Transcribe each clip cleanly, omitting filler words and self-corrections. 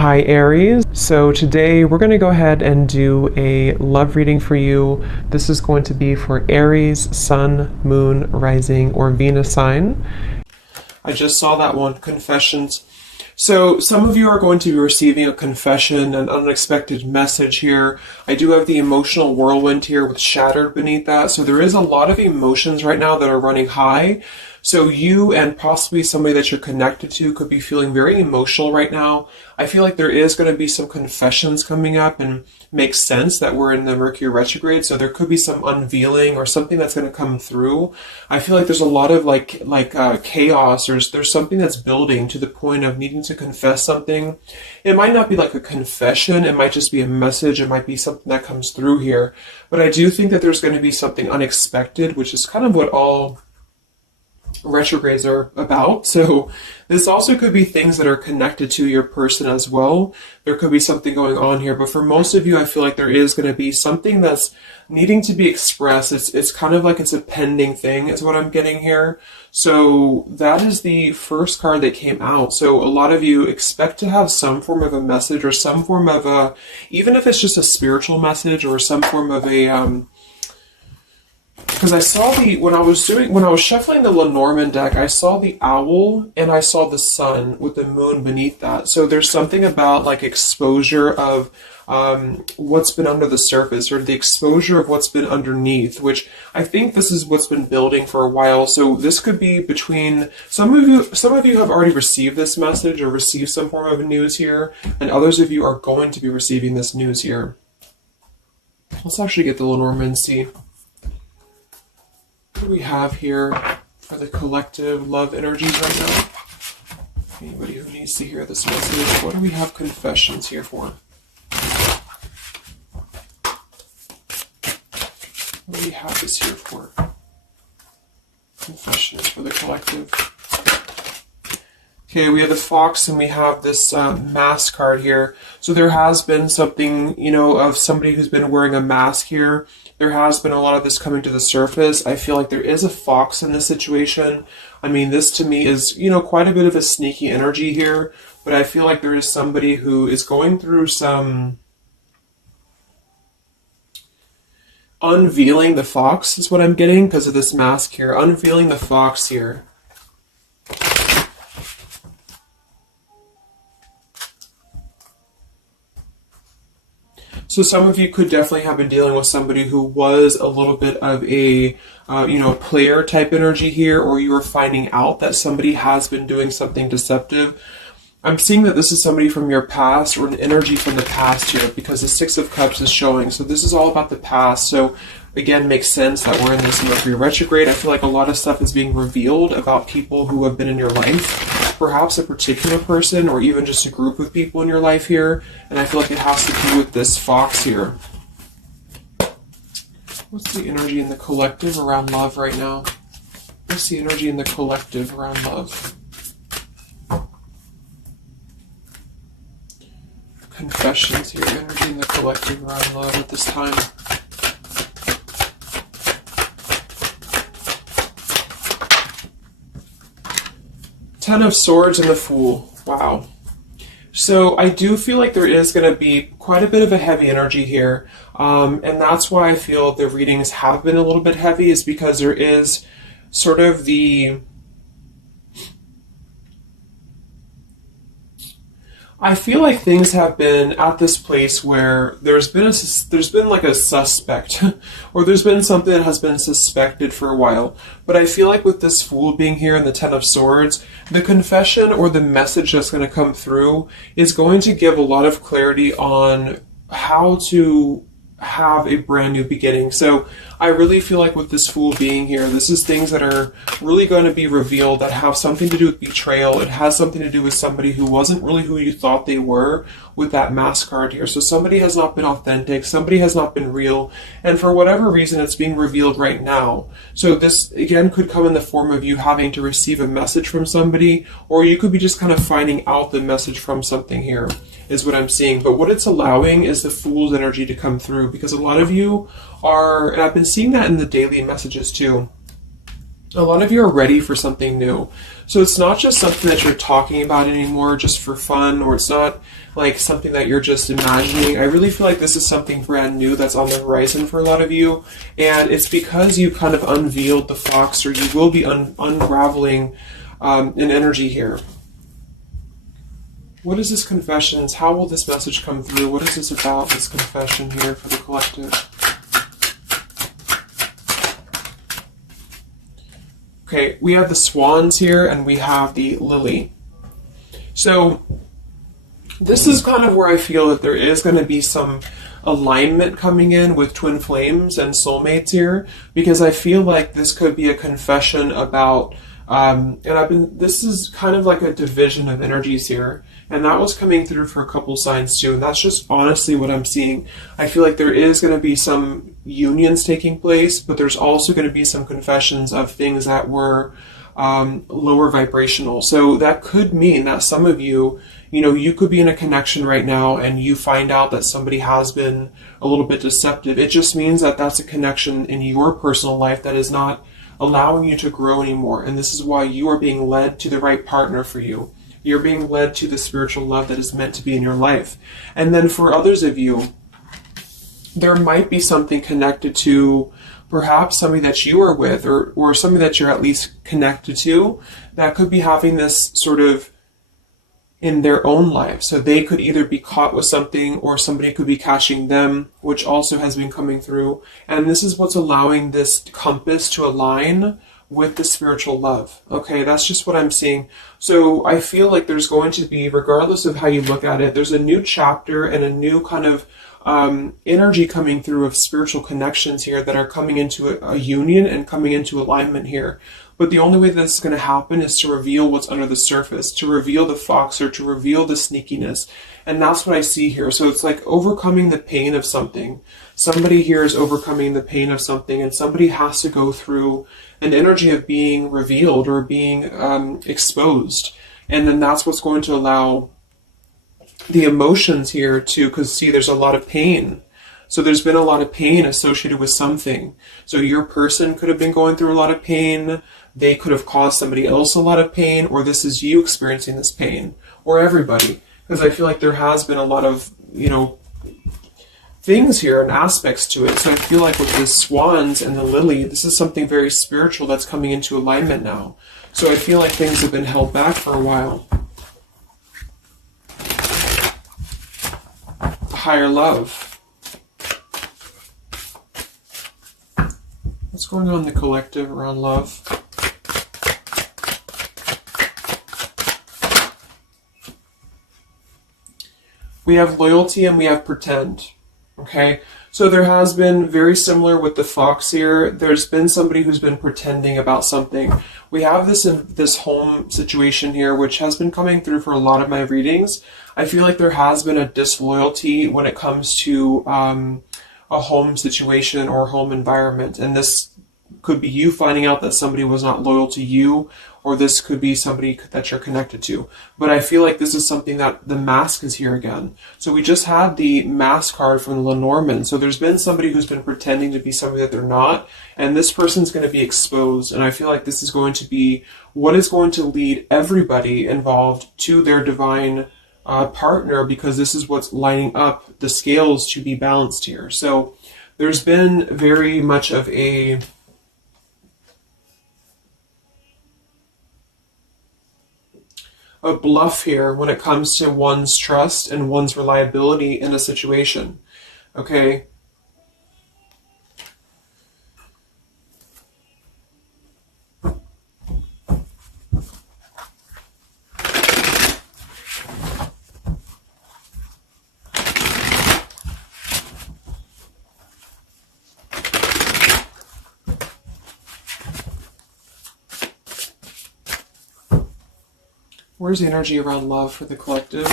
Hi Aries. So today we're going to go ahead and do a love reading for you. This is going to be for Aries, Sun, Moon, Rising, or Venus sign. I just saw that one, confessions. So some of you are going to be receiving a confession, an unexpected message here. I do have the emotional whirlwind here with shattered beneath that. So there is a lot of emotions right now that are running high. So you and possibly somebody that you're connected to could be feeling very emotional right now. I feel like there is going to be some confessions coming up, and makes sense that we're in the Mercury retrograde. So there could be some unveiling or something that's going to come through. I feel like there's a lot of chaos, or there's something that's building to the point of needing to confess something. It might not be like a confession. It might just be a message. It might be something that comes through here. But I do think that there's going to be something unexpected, which is kind of what all retrogrades are about. So this also could be things that are connected to your person as well. There could be something going on here, but for most of you, I feel like there is going to be something that's needing to be expressed. It's kind of like it's a pending thing is what I'm getting here. So that is the first card that came out. So a lot of you expect to have some form of a message, or some form of a, even if it's just a spiritual message, or some form of a because I saw when I was shuffling the Lenormand deck, I saw the owl and I saw the sun with the moon beneath that. So there's something about like exposure of what's been under the surface, or the exposure of what's been underneath, which I think this is what's been building for a while. So this could be between some of you have already received this message or received some form of news here, and others of you are going to be receiving this news here. Let's actually get the Lenormand and see what do we have here for the collective love energies right now. Anybody who needs to hear this message, what do we have confessions here for? What do we have this here for? Confessions for the collective. Okay, we have the fox and we have this mask card here. So there has been something, of somebody who's been wearing a mask here. There has been a lot of this coming to the surface. I feel like there is a fox in this situation. I mean, this to me is, quite a bit of a sneaky energy here, but I feel like there is somebody who is going through some unveiling the fox is what I'm getting because of this mask here. Unveiling the fox here. So some of you could definitely have been dealing with somebody who was a little bit of a, player type energy here, or you were finding out that somebody has been doing something deceptive. I'm seeing that this is somebody from your past, or an energy from the past here, because the Six of Cups is showing. So this is all about the past. So again, makes sense that we're in this Mercury retrograde. I feel like a lot of stuff is being revealed about people who have been in your life. Perhaps a particular person, or even just a group of people in your life here. And I feel like it has to do with this fox here. What's the energy in the collective around love right now? What's the energy in the collective around love? Confessions here, energy in the collective around love at this time. Ten of Swords and the Fool. Wow. So I do feel like there is going to be quite a bit of a heavy energy here. And that's why I feel the readings have been a little bit heavy, is because there is sort of I feel like things have been at this place where there's been like a suspect, or there's been something that has been suspected for a while. But I feel like with this Fool being here and the Ten of Swords, the confession or the message that's going to come through is going to give a lot of clarity on how to have a brand new beginning. So I really feel like with this Fool being here, this is things that are really going to be revealed that have something to do with betrayal. It has something to do with somebody who wasn't really who you thought they were with that mask card here. So somebody has not been authentic, somebody has not been real, and for whatever reason it's being revealed right now. So this again could come in the form of you having to receive a message from somebody, or you could be just kind of finding out the message from something here, is what I'm seeing. But what it's allowing is the Fool's energy to come through, because a lot of you are, and I've been seeing that in the daily messages too, A lot of you are ready for something new. So it's not just something that you're talking about anymore just for fun, or it's not like something that you're just imagining. I really feel like this is something brand new that's on the horizon for a lot of you. And it's because you kind of unveiled the fox, or you will be unraveling an energy here. What is this confessions? How will this message come through? What is this about, this confession here for the collective? Okay, we have the swans here and we have the lily. So this is kind of where I feel that there is going to be some alignment coming in with twin flames and soulmates here, because I feel like this could be a confession about this is kind of like a division of energies here, and that was coming through for a couple signs too, and that's just honestly what I'm seeing. I feel like there is going to be some unions taking place, but there's also going to be some confessions of things that were lower vibrational. So that could mean that some of you, you could be in a connection right now and you find out that somebody has been a little bit deceptive. It just means that that's a connection in your personal life that is not allowing you to grow anymore. And this is why you are being led to the right partner for you. You're being led to the spiritual love that is meant to be in your life. And then for others of you, there might be something connected to perhaps somebody that you are with, or somebody that you're at least connected to, that could be having this sort of in their own life. So they could either be caught with something, or somebody could be catching them, which also has been coming through. And this is what's allowing this compass to align with the spiritual love. Okay, that's just what I'm seeing. So I feel like there's going to be, regardless of how you look at it, there's a new chapter and a new kind of energy coming through of spiritual connections here that are coming into a union and coming into alignment here. But the only way this is going to happen is to reveal what's under the surface, to reveal the fox, or to reveal the sneakiness. And that's what I see here. So it's like overcoming the pain of something. Somebody here is overcoming the pain of something, and somebody has to go through an energy of being revealed or being exposed. And then that's what's going to allow the emotions here to, because see, there's a lot of pain. So there's been a lot of pain associated with something. So your person could have been going through a lot of pain. They could have caused somebody else a lot of pain, or this is you experiencing this pain, or everybody. Because I feel like there has been a lot of, things here and aspects to it. So I feel like with the swans and the lily, this is something very spiritual that's coming into alignment now. So I feel like things have been held back for a while. Higher love. What's going on in the collective around love? We have loyalty and we have pretend. Okay, so there has been, very similar with the fox here, there's been somebody who's been pretending about something. We have this home situation here, which has been coming through for a lot of my readings. I feel like there has been a disloyalty when it comes to a home situation or home environment. And this could be you finding out that somebody was not loyal to you, or this could be somebody that you're connected to. But I feel like this is something that the mask is here again. So we just had the mask card from Lenormand. So there's been somebody who's been pretending to be somebody that they're not, and this person's going to be exposed. And I feel like this is going to be what is going to lead everybody involved to their divine partner, because this is what's lining up the scales to be balanced here. So there's been very much of a bluff here when it comes to one's trust and one's reliability in a situation. Okay. Where's the energy around love for the collective?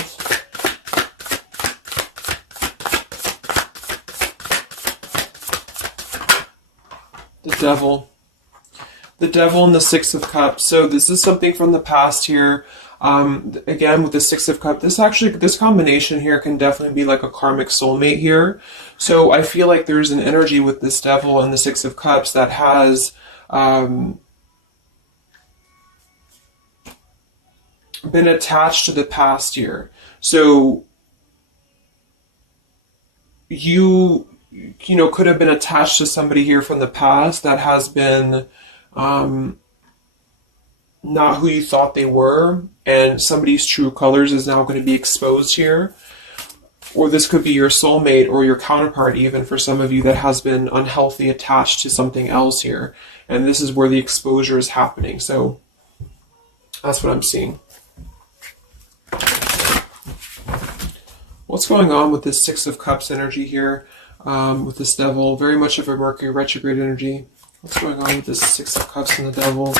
The devil. The devil and the Six of Cups. So this is something from the past here. Again, with the Six of Cups, this combination here can definitely be like a karmic soulmate here. So I feel like there's an energy with this devil and the Six of Cups that has been attached to the past here. So you know, could have been attached to somebody here from the past that has been not who you thought they were, and somebody's true colors is now going to be exposed here. Or this could be your soulmate or your counterpart, even for some of you, that has been unhealthy attached to something else here. And this is where the exposure is happening. So that's what I'm seeing. What's going on with this Six of Cups energy here, with this Devil? Very much of a Mercury retrograde energy. What's going on with this Six of Cups and the Devil?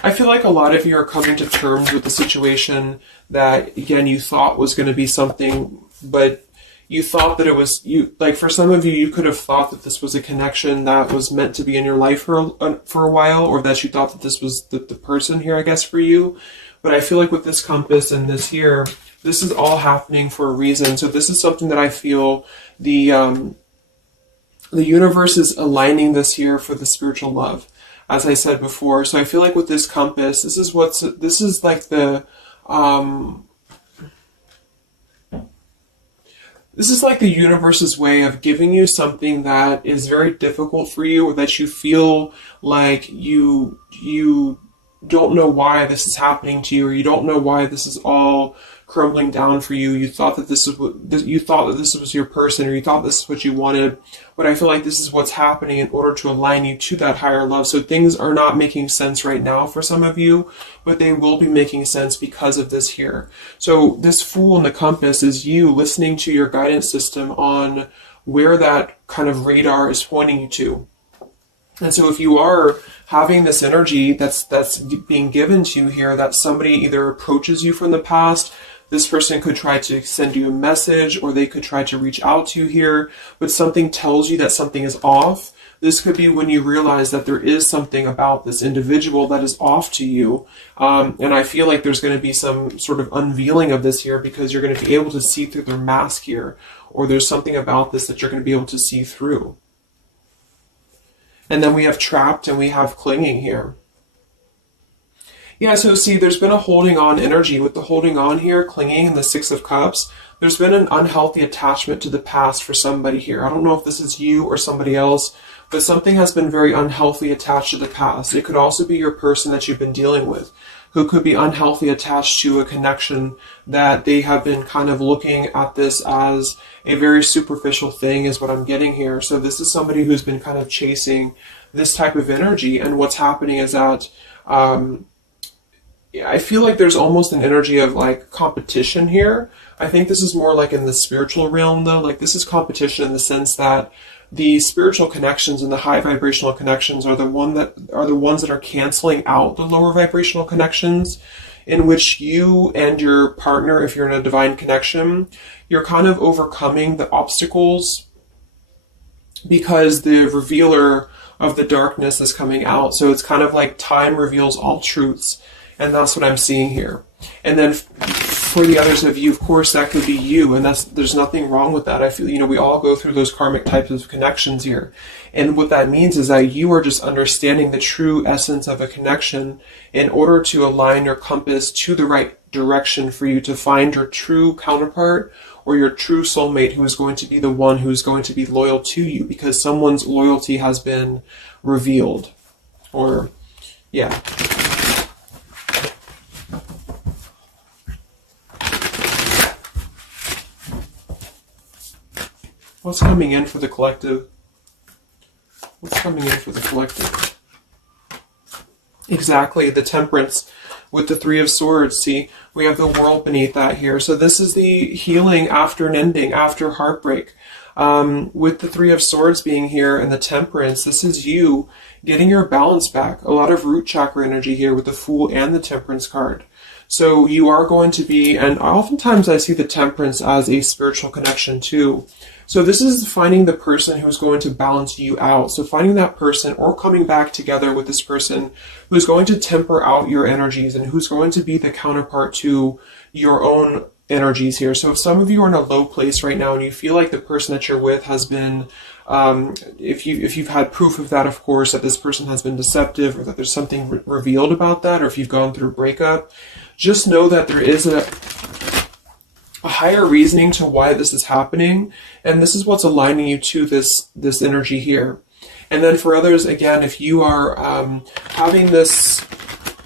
I feel like a lot of you are coming to terms with the situation that, again, you thought was going to be something, but you thought that it was, like for some of you, you could have thought that this was a connection that was meant to be in your life for a while, or that you thought that this was the person here, I guess, for you. But I feel like with this compass and this here, this is all happening for a reason. So this is something that I feel the universe is aligning this here for the spiritual love, as I said before. So I feel like with this compass, this is like the this is like the universe's way of giving you something that is very difficult for you, or that you feel like you don't know why this is happening to you, or you don't know why this is all crumbling down for you. You thought that this was your person, or you thought this is what you wanted. But I feel like this is what's happening in order to align you to that higher love. So things are not making sense right now for some of you, but they will be making sense because of this here. So this Fool in the compass is you listening to your guidance system on where that kind of radar is pointing you to. And so if you are having this energy that's being given to you here, that somebody either approaches you from the past, this person could try to send you a message, or they could try to reach out to you here, but something tells you that something is off. This could be when you realize that there is something about this individual that is off to you. And I feel like there's going to be some sort of unveiling of this here, because you're going to be able to see through their mask here, or there's something about this that you're going to be able to see through. And then we have trapped and we have clinging here. Yeah, so see, there's been a holding on energy with the holding on here, clinging, and the Six of Cups. There's been an unhealthy attachment to the past for somebody here. I don't know if this is you or somebody else, but something has been very unhealthy attached to the past. It could also be your person that you've been dealing with, who could be unhealthy attached to a connection that they have been kind of looking at this as a very superficial thing, is what I'm getting here. So this is somebody who's been kind of chasing this type of energy, and what's happening is that I feel like there's almost an energy of like competition here. I think this is more like in the spiritual realm though. Like this is competition in the sense that the spiritual connections and the high vibrational connections are the ones that are canceling out the lower vibrational connections, in which you and your partner, if you're in a divine connection, you're kind of overcoming the obstacles because the revealer of the darkness is coming out. So it's kind of like time reveals all truths. And that's what I'm seeing here. And then for the others of you, of course, that could be you. And there's nothing wrong with that. I feel, we all go through those karmic types of connections here. And what that means is that you are just understanding the true essence of a connection in order to align your compass to the right direction for you to find your true counterpart, or your true soulmate, who is going to be the one who is going to be loyal to you, because someone's loyalty has been revealed. Or, yeah. What's coming in for the collective? What's coming in for the collective? Exactly, the Temperance with the Three of Swords. See, we have the World beneath that here. So this is the healing after an ending, after heartbreak. With the Three of Swords being here and the Temperance, this is you getting your balance back. A lot of root chakra energy here with the Fool and the Temperance card. So you are going to be, and oftentimes I see the Temperance as a spiritual connection too. So this is finding the person who's going to balance you out. So finding that person, or coming back together with this person who's going to temper out your energies and who's going to be the counterpart to your own energies here. So if some of you are in a low place right now and you feel like the person that you're with has been If you've had proof of that, of course, that this person has been deceptive or that there's something revealed about that, or if you've gone through a breakup, just know that there is a higher reasoning to why this is happening, and this is what's aligning you to this energy here. And then for others, again, if you are having this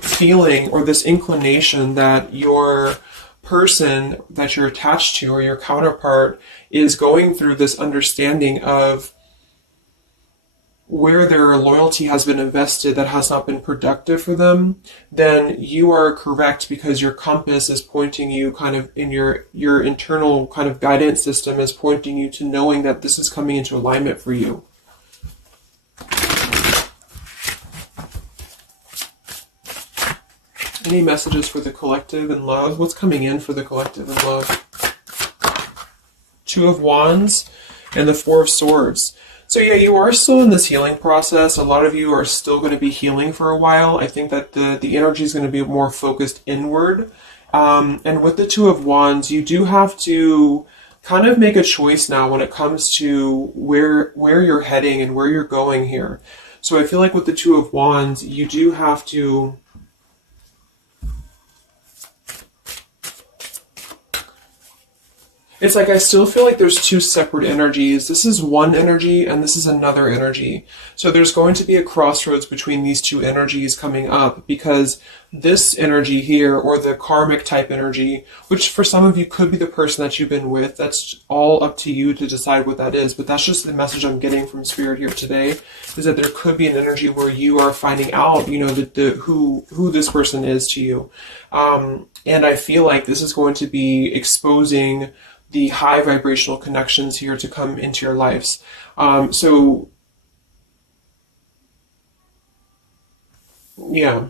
feeling or this inclination that your person that you're attached to or your counterpart is going through this understanding of where their loyalty has been invested that has not been productive for them, then you are correct, because your compass is pointing you kind of in your internal kind of guidance system is pointing you to knowing that this is coming into alignment for you. Any messages for the collective and love? What's coming in for the collective and love? Two of Wands and the Four of Swords. So yeah, you are still in this healing process. A lot of you are still going to be healing for a while. I think that the energy is going to be more focused inward. And with the Two of Wands, you do have to kind of make a choice now when it comes to where you're heading and where you're going here. So I feel like with the Two of Wands, you do have to it's like I still feel like there's two separate energies. This is one energy and this is another energy. So there's going to be a crossroads between these two energies coming up, because this energy here, or the karmic type energy, which for some of you could be the person that you've been with, that's all up to you to decide what that is. But that's just the message I'm getting from Spirit here today, is that there could be an energy where you are finding out, you know, who this person is to you. And I feel like this is going to be exposing the high vibrational connections here to come into your lives. So yeah.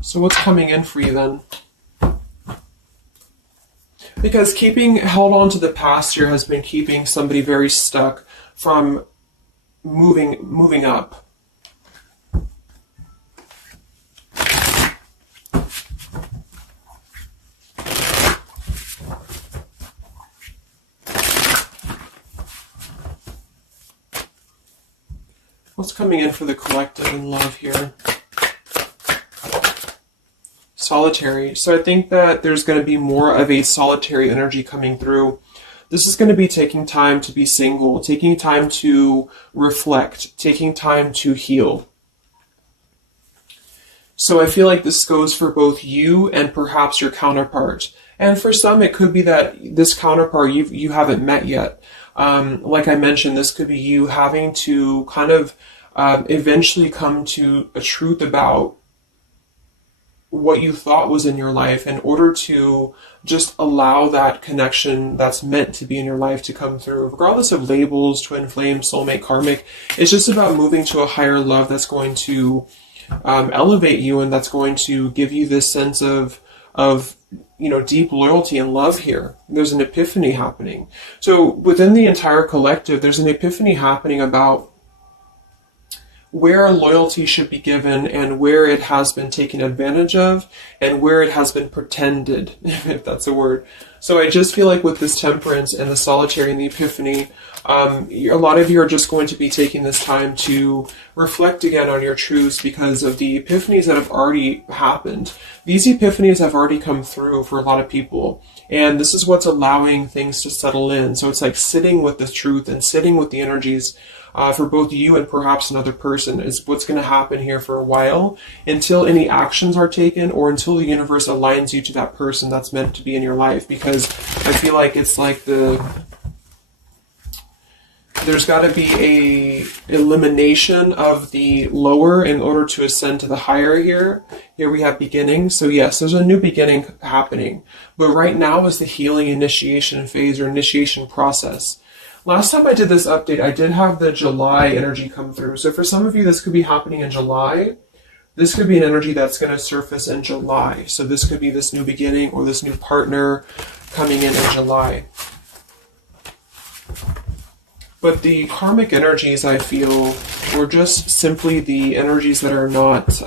So what's coming in for you then? Because keeping held on to the past here has been keeping somebody very stuck from moving up. What's coming in for the collective and love here? Solitary. So I think that there's going to be more of a solitary energy coming through. This is going to be taking time to be single, taking time to reflect, taking time to heal. So I feel like this goes for both you and perhaps your counterpart. And for some, it could be that this counterpart you haven't met yet. Like I mentioned, this could be you having to kind of eventually come to a truth about what you thought was in your life in order to just allow that connection that's meant to be in your life to come through, regardless of labels, twin flame, soulmate, karmic. It's just about moving to a higher love that's going to elevate you, and that's going to give you this sense of you know, deep loyalty and love here. There's an epiphany happening. So within the entire collective, there's an epiphany happening about where loyalty should be given and where it has been taken advantage of and where it has been pretended, if that's a word. So I just feel like with this temperance and the solitary and the epiphany, a lot of you are just going to be taking this time to reflect again on your truths because of the epiphanies that have already happened. These epiphanies have already come through for a lot of people, and this is what's allowing things to settle in. So it's like sitting with the truth and sitting with the energies for both you and perhaps another person is what's going to happen here for a while, until any actions are taken or until the universe aligns you to that person that's meant to be in your life. Because I feel like it's like there's got to be a elimination of the lower in order to ascend to the higher here. Here we have beginning. So yes, there's a new beginning happening. But right now is the healing initiation phase or initiation process. Last time I did this update, I did have the July energy come through. So for some of you, this could be happening in July. This could be an energy that's going to surface in July. So this could be this new beginning or this new partner coming in July. But the karmic energies, I feel, were just simply the energies that are not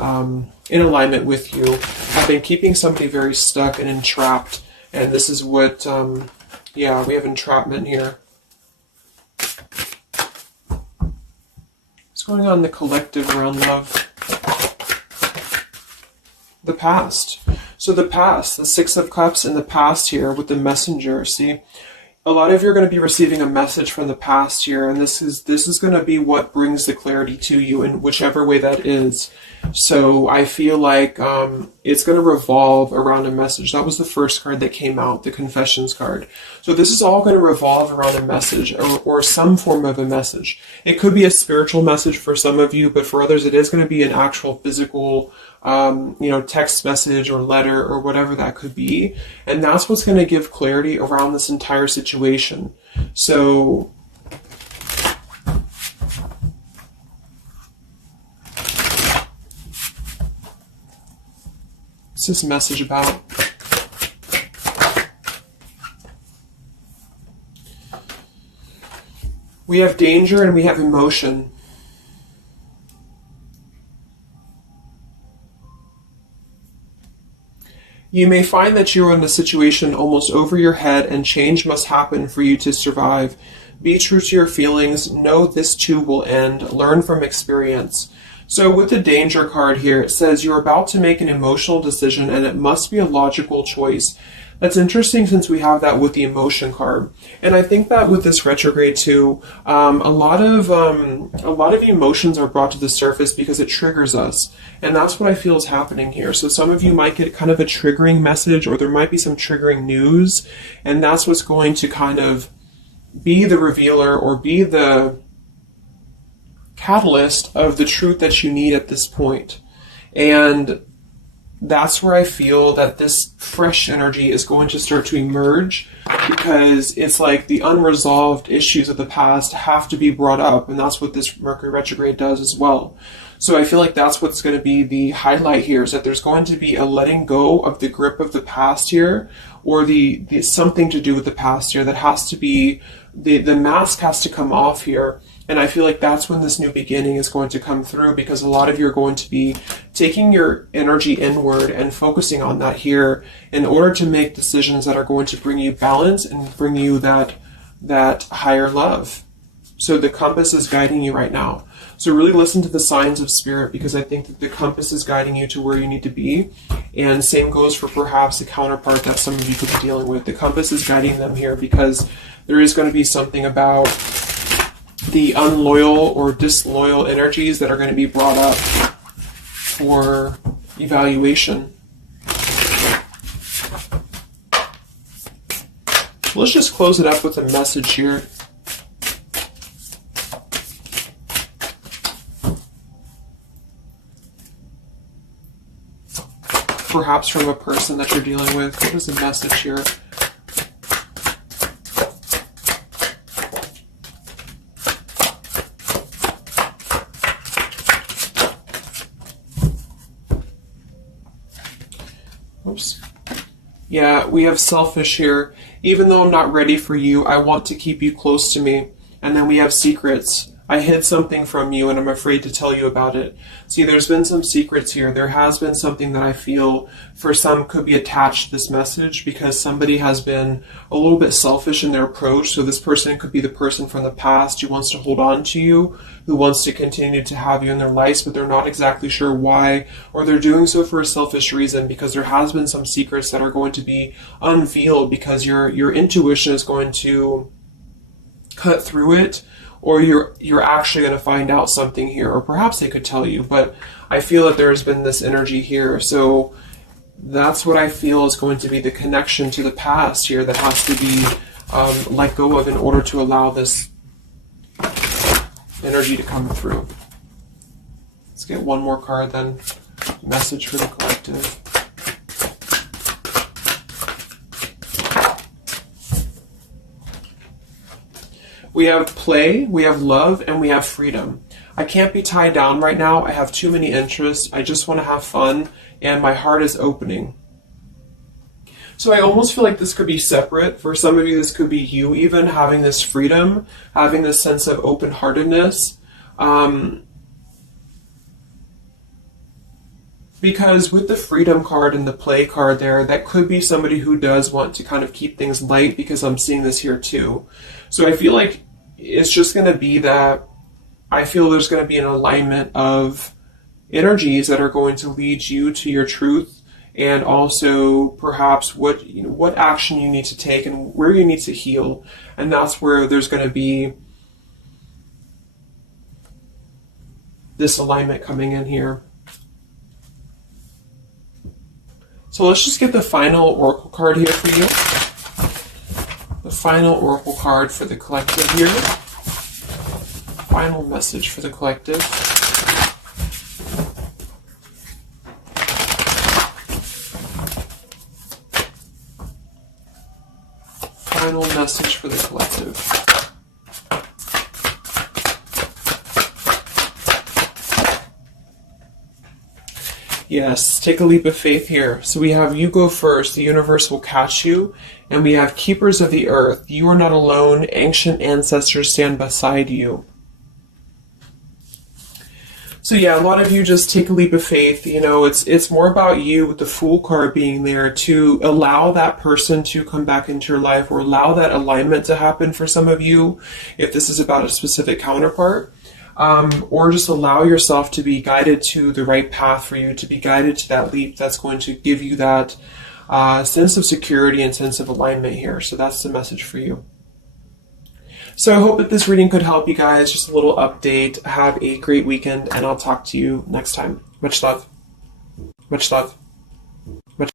in alignment with you have been keeping somebody very stuck and entrapped. And this is what, yeah, we have entrapment here. What's going on in the collective around love? The past. So the past, the Six of Cups in the past here with the Messenger. See, a lot of you are going to be receiving a message from the past here, and this is going to be what brings the clarity to you in whichever way that is. So I feel like it's going to revolve around a message. That was the first card that came out, the Confessions card. So this is all going to revolve around a message or some form of a message. It could be a spiritual message for some of you, but for others it is going to be an actual physical text message or letter or whatever that could be. And that's what's going to give clarity around this entire situation. So what's this message about? We have danger and we have emotion. You may find that you're in a situation almost over your head and change must happen for you to survive. Be true to your feelings. Know this too will end. Learn from experience. So with the danger card here, it says you're about to make an emotional decision and it must be a logical choice. That's interesting since we have that with the emotion card. And I think that with this retrograde too, a lot of emotions are brought to the surface because it triggers us. And that's what I feel is happening here. So some of you might get kind of a triggering message, or there might be some triggering news. And that's what's going to kind of be the revealer or be the catalyst of the truth that you need at this point. And that's where I feel that this fresh energy is going to start to emerge, because it's like the unresolved issues of the past have to be brought up, and that's what this Mercury retrograde does as well. So I feel like that's what's going to be the highlight here, is that there's going to be a letting go of the grip of the past here, or the something to do with the past here that has to be, the mask has to come off here. And I feel like that's when this new beginning is going to come through, because a lot of you are going to be taking your energy inward and focusing on that here in order to make decisions that are going to bring you balance and bring you that higher love. So the compass is guiding you right now. So really listen to the signs of spirit, because I think that the compass is guiding you to where you need to be. And same goes for perhaps the counterpart that some of you could be dealing with. The compass is guiding them here because there is going to be something about the unloyal or disloyal energies that are going to be brought up for evaluation. Let's just close it up with a message here. Perhaps from a person that you're dealing with. What is the message here? Oops. Yeah, we have selfish here. Even though I'm not ready for you, I want to keep you close to me. And then we have secrets. I hid something from you and I'm afraid to tell you about it. See, there's been some secrets here. There has been something that I feel for some could be attached to this message, because somebody has been a little bit selfish in their approach. So this person could be the person from the past who wants to hold on to you, who wants to continue to have you in their lives, but they're not exactly sure why, or they're doing so for a selfish reason, because there has been some secrets that are going to be unveiled, because your intuition is going to cut through it, or you're actually going to find out something here, or perhaps they could tell you, but I feel that there's been this energy here. So that's what I feel is going to be the connection to the past here that has to be let go of in order to allow this energy to come through. Let's get one more card then. Message for the collective. We have play, we have love, and we have freedom. I can't be tied down right now. I have too many interests. I just want to have fun, and my heart is opening. So I almost feel like this could be separate. For some of you, this could be you even having this freedom, having this sense of open-heartedness. Because with the freedom card and the play card there, that could be somebody who does want to kind of keep things light, because I'm seeing this here too. So I feel like it's just going to be that I feel there's going to be an alignment of energies that are going to lead you to your truth, and also perhaps what action you need to take and where you need to heal. And that's where there's going to be this alignment coming in here. So let's just get the final oracle card here for you. The final oracle card for the collective here. Final message for the collective. Final message for the collective. Yes, take a leap of faith here. So we have you go first, the universe will catch you. And we have keepers of the earth. You are not alone. Ancient ancestors stand beside you. So yeah, a lot of you just take a leap of faith. You know, it's more about you with the Fool card being there to allow that person to come back into your life, or allow that alignment to happen for some of you, if this is about a specific counterpart. Or just allow yourself to be guided to the right path for you, to be guided to that leap that's going to give you that sense of security and sense of alignment here. So that's the message for you. So I hope that this reading could help you guys. Just a little update. Have a great weekend, and I'll talk to you next time. Much love. Much love.